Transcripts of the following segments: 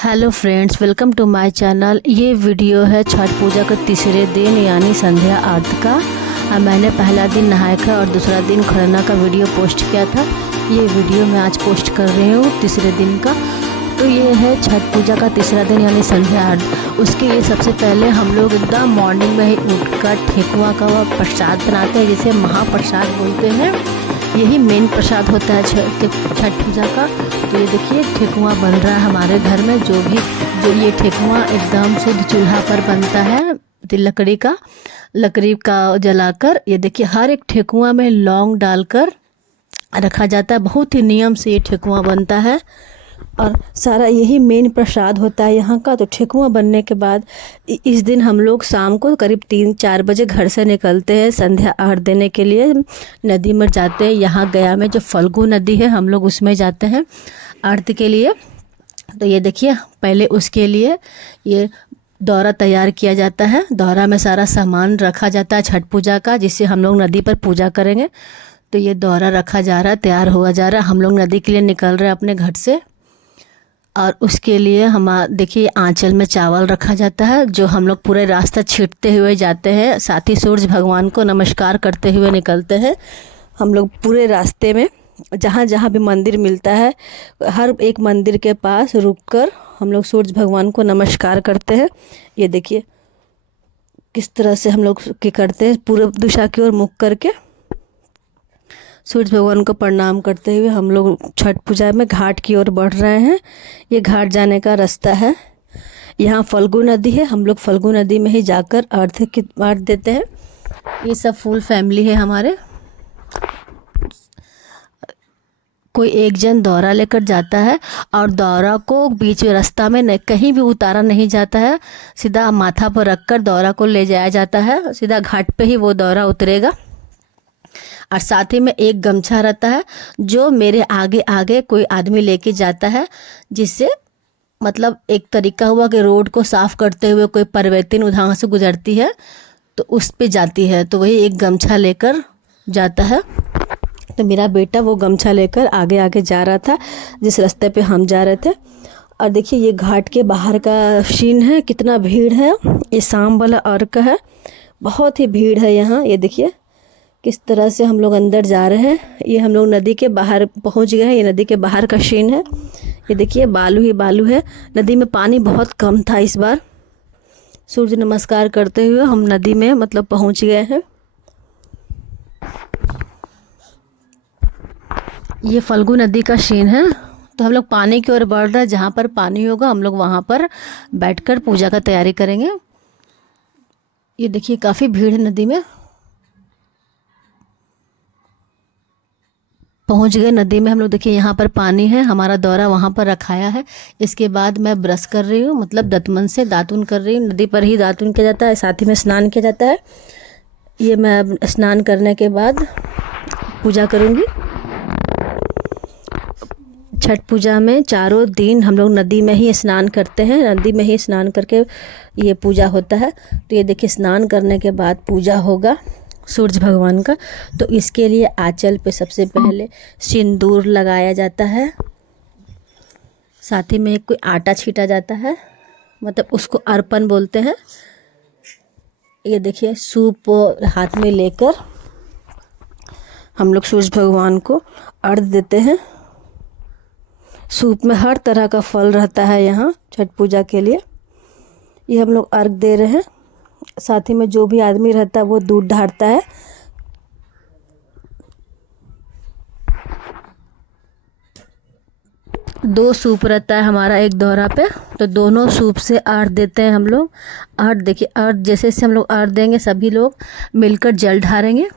Hello friends, welcome to my channel. ये video है छठ पूजा के तीसरे दिन यानी संध्या आरती का। मैंने पहला दिन नहाय का और दूसरा दिन खरना का वीडियो पोस्ट किया था। ये वीडियो मैं आज पोस्ट कर रही हूँ तीसरे दिन का। तो ये है छठ पूजा का तीसरा दिन यानी संध्या आरती। उसके लिए सबसे पहले हम लोग एकदम मॉर्निंग में ही उठकर ठेकुआ का प्रसाद बनाते हैं, जिसे महाप्रसाद बोलते हैं। यही मेन प्रसाद होता है छठ पूजा का। तो ये देखिए ठेकुआ बन रहा है हमारे घर में। जो ये ठेकुआ एकदम शुद्ध चूल्हा पर बनता है, लकड़ी का जलाकर। ये देखिए हर एक ठेकुआ में लौंग डालकर रखा जाता है। बहुत ही नियम से ये ठेकुआ बनता है और सारा यही मेन प्रसाद होता है यहाँ का। तो ठेकुआ बनने के बाद इस दिन हम लोग शाम को करीब 3-4 बजे घर से निकलते हैं संध्या आरती देने के लिए। नदी में जाते हैं। यहाँ गया में जो फल्गु नदी है, हम लोग उसमें जाते हैं आरती के लिए। तो ये देखिए पहले उसके लिए ये दौरा तैयार किया जाता है। दौरा में सारा सामान रखा जाता है छठ पूजा का, जिससे हम लोग नदी पर पूजा करेंगे। तो ये दौरा रखा जा रहा है, तैयार हुआ जा रहा है। हम लोग नदी के लिए निकल रहे हैं अपने घर से। और उसके लिए देखिए आंचल में चावल रखा जाता है, जो हम लोग पूरे रास्ता छींटते हुए जाते हैं। साथ ही सूरज भगवान को नमस्कार करते हुए निकलते हैं। हम लोग पूरे रास्ते में जहाँ जहाँ भी मंदिर मिलता है, हर एक मंदिर के पास रुककर हम लोग सूरज भगवान को नमस्कार करते हैं। ये देखिए किस तरह से हम लोग करते हैं, पूर्व दिशा की ओर मुख करके सूरज भगवान को प्रणाम करते हुए हम लोग छठ पूजा में घाट की ओर बढ़ रहे हैं। ये घाट जाने का रास्ता है। यहाँ फल्गु नदी है, हम लोग फल्गु नदी में ही जाकर आरती देते हैं। ये सब फुल फैमिली है हमारे। कोई एक जन दौरा लेकर जाता है और दौरा को बीच में रास्ता में कहीं भी उतारा नहीं जाता है। सीधा माथा पर रखकर दौरा को ले जाया जाता है। सीधा घाट पे ही वो दौरा उतरेगा। और साथ ही में एक गमछा रहता है, जो मेरे आगे आगे कोई आदमी लेके जाता है, जिससे मतलब एक तरीका हुआ कि रोड को साफ करते हुए कोई परिवर्तन उधर से गुजरती है तो उस पे जाती है। तो वही एक गमछा लेकर जाता है। तो मेरा बेटा वो गमछा लेकर आगे आगे जा रहा था, जिस रास्ते पे हम जा रहे थे। और देखिए ये घाट के बाहर का सीन है, कितना भीड़ है। ये शाम वाला अर्घ है, बहुत ही भीड़ है यहाँ। ये देखिए किस तरह से हम लोग अंदर जा रहे हैं। ये हम लोग नदी के बाहर पहुंच गए हैं। ये नदी के बाहर का सीन है। ये देखिए बालू ही बालू है। नदी में पानी बहुत कम था इस बार। सूर्य नमस्कार करते हुए हम नदी में मतलब पहुंच गए हैं। ये फल्गु नदी का सीन है। तो हम लोग पानी की ओर बढ़ रहे हैं। जहाँ पर पानी होगा हम लोग वहाँ पर बैठकर पूजा का तैयारी करेंगे। ये देखिए काफ़ी भीड़ है नदी में। पहुंच गए नदी में हम लोग। देखिए यहाँ पर पानी है, हमारा दौरा वहाँ पर रखाया है। इसके बाद मैं ब्रश कर रही हूँ, मतलब दतमन से दातुन कर रही हूँ। नदी पर ही दातुन किया जाता है, साथ ही में स्नान किया जाता है। ये मैं स्नान करने के बाद पूजा करूँगी। छठ पूजा में चारों दिन हम लोग नदी में ही स्नान करते हैं। नदी में ही स्नान करके ये पूजा होता है। तो ये देखिए स्नान करने के बाद पूजा होगा सूरज भगवान का। तो इसके लिए आंचल पे सबसे पहले सिंदूर लगाया जाता है। साथ ही में कोई आटा छीटा जाता है, मतलब उसको अर्पण बोलते हैं। ये देखिए सूप हाथ में लेकर हम लोग सूरज भगवान को अर्घ देते हैं। सूप में हर तरह का फल रहता है यहाँ छठ पूजा के लिए। ये हम लोग अर्घ दे रहे हैं। साथ ही में जो भी आदमी रहता है वो दूध ढारता है। दो सूप रहता है हमारा एक दौरा पे, तो दोनों सूप से आरती देते हैं हम लोग। आरती देखिए आरती जैसे हम लोग आरती देंगे, सभी लोग मिलकर जल ढारेंगे।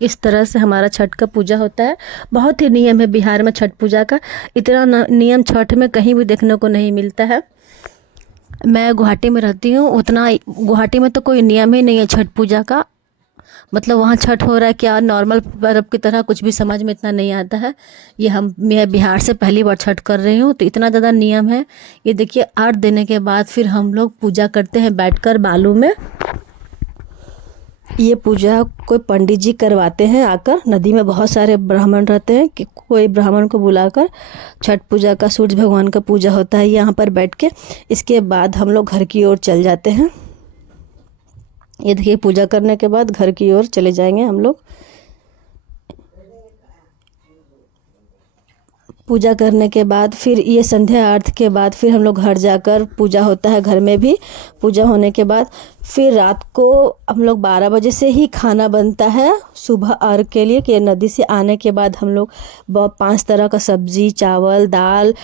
इस तरह से हमारा छठ का पूजा होता है। बहुत ही नियम है बिहार में छठ पूजा का। इतना नियम छठ में कहीं भी देखने को नहीं मिलता है। मैं गुवाहाटी में रहती हूँ, उतना गुवाहाटी में तो कोई नियम ही नहीं है छठ पूजा का। मतलब वहाँ छठ हो रहा है क्या, नॉर्मल पर्व की तरह, कुछ भी समझ में इतना नहीं आता है। मैं बिहार से पहली बार छठ कर रही हूँ, तो इतना ज़्यादा नियम है। ये देखिए आरती देने के बाद फिर हम लोग पूजा करते हैं बैठकर बालू में। ये पूजा कोई पंडित जी करवाते हैं आकर। नदी में बहुत सारे ब्राह्मण रहते हैं कि कोई ब्राह्मण को बुलाकर छठ पूजा का, सूर्य भगवान का पूजा होता है यहाँ पर बैठ के। इसके बाद हम लोग घर की ओर चल जाते हैं। ये देखिए, पूजा करने के बाद घर की ओर चले जाएंगे हम लोग। पूजा करने के बाद फिर ये संध्या आरती के बाद फिर हम लोग घर जाकर पूजा होता है। घर में भी पूजा होने के बाद फिर रात को हम लोग 12 बजे से ही खाना बनता है सुबह अर्घ के लिए। कि नदी से आने के बाद हम लोग 5 तरह का सब्जी, चावल, दाल,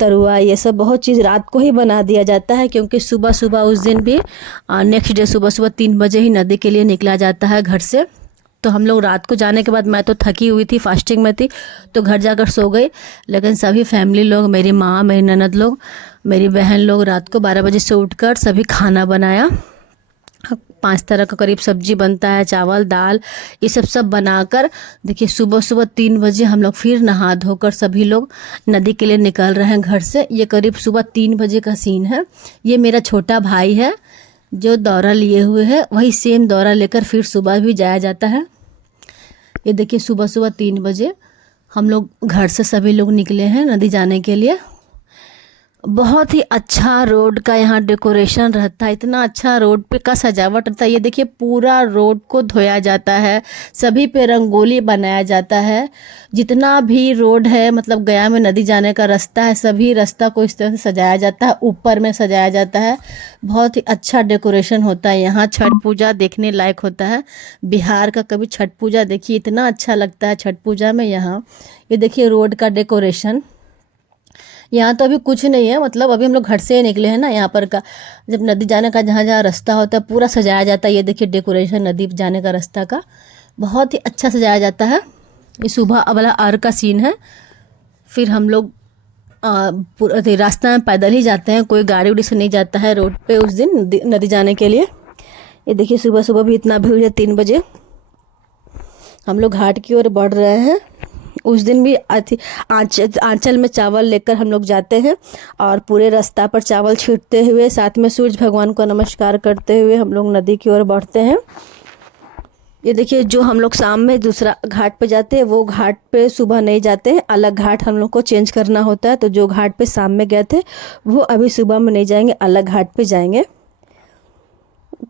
तरुआ, ये सब बहुत चीज़ रात को ही बना दिया जाता है। क्योंकि सुबह सुबह उस दिन भी नेक्स्ट डे सुबह सुबह 3 बजे ही नदी के लिए निकला जाता है घर से। तो हम लोग रात को जाने के बाद, मैं तो थकी हुई थी, फास्टिंग में थी, तो घर जाकर सो गई। लेकिन सभी फैमिली लोग, मेरी माँ, मेरी ननद लोग, मेरी बहन लोग रात को 12 बजे से उठकर सभी खाना बनाया। 5 तरह का करीब सब्जी बनता है, चावल, दाल, ये सब बनाकर देखिए सुबह सुबह 3 बजे हम लोग फिर नहा धोकर सभी लोग नदी के लिए निकल रहे हैं घर से। ये करीब सुबह 3 बजे का सीन है। ये मेरा छोटा भाई है जो दौरा लिए हुए है, वही सेम दौरा लेकर फिर सुबह भी जाया जाता है। ये देखिए, सुबह सुबह 3 बजे हम लोग घर से सभी लोग निकले हैं नदी जाने के लिए। बहुत ही अच्छा रोड का यहाँ डेकोरेशन रहता है, इतना अच्छा रोड पे का सजावट रहता है। ये देखिए, पूरा रोड को धोया जाता है, सभी पे रंगोली बनाया जाता है। जितना भी रोड है, मतलब गया में नदी जाने का रास्ता है, सभी रास्ता को इस तरह से सजाया जाता है, ऊपर में सजाया जाता है। बहुत ही अच्छा डेकोरेशन होता है यहाँ। छठ पूजा देखने लायक होता है। बिहार का कभी छठ पूजा देखिए, इतना अच्छा लगता है छठ पूजा में यहाँ। ये देखिए रोड का डेकोरेशन। यहाँ तो अभी कुछ नहीं है, मतलब अभी हम लोग घर से ही निकले हैं ना। यहाँ पर का जब नदी जाने का जहाँ जहाँ रास्ता होता है पूरा सजाया जाता है। ये देखिए डेकोरेशन नदी जाने का रास्ता का बहुत ही अच्छा सजाया जाता है। ये सुबह वाला अर्घ का सीन है। फिर हम लोग पूरा रास्ता में पैदल ही जाते हैं, कोई गाड़ी उड़ी से नहीं जाता है रोड पे उस दिन नदी जाने के लिए। ये देखिए, सुबह सुबह भी इतना भीड़ है। 3 बजे हम लोग घाट की ओर बढ़ रहे हैं। उस दिन भी आंचल में चावल लेकर हम लोग जाते हैं और पूरे रास्ता पर चावल छींटते हुए, साथ में सूर्य भगवान को नमस्कार करते हुए हम लोग नदी की ओर बढ़ते हैं। ये देखिए, जो हम लोग शाम में दूसरा घाट पे जाते हैं, वो घाट पे सुबह नहीं जाते हैं, अलग घाट हम लोग को चेंज करना होता है। तो जो घाट पे शाम में गए थे वो अभी सुबह में नहीं जाएंगे, अलग घाट पे जाएंगे।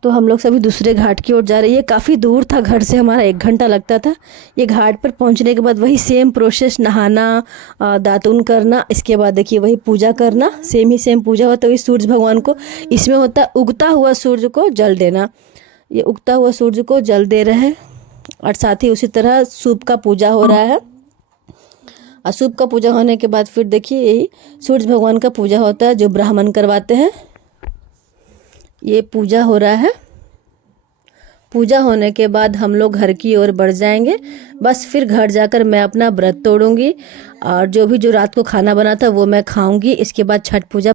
तो हम लोग सभी दूसरे घाट की ओर जा रहे हैं। ये काफ़ी दूर था घर से, हमारा 1 घंटा लगता था। ये घाट पर पहुंचने के बाद वही सेम प्रोसेस, नहाना, दातून करना, इसके बाद देखिए वही पूजा करना, सेम पूजा होता है। वही सूर्य भगवान को इसमें होता है उगता हुआ सूर्य को जल देना। ये उगता हुआ सूर्य को जल दे रहे हैं और साथ ही उसी तरह सूप का पूजा हो रहा है। और सूप का पूजा होने के बाद फिर देखिए यही सूर्य भगवान का पूजा होता है जो ब्राह्मण करवाते हैं। ये पूजा हो रहा है। पूजा होने के बाद हम लोग घर की ओर बढ़ जाएंगे। बस फिर घर जाकर मैं अपना व्रत तोड़ूंगी और जो रात को खाना बना था वो मैं खाऊंगी। इसके बाद छठ पूजा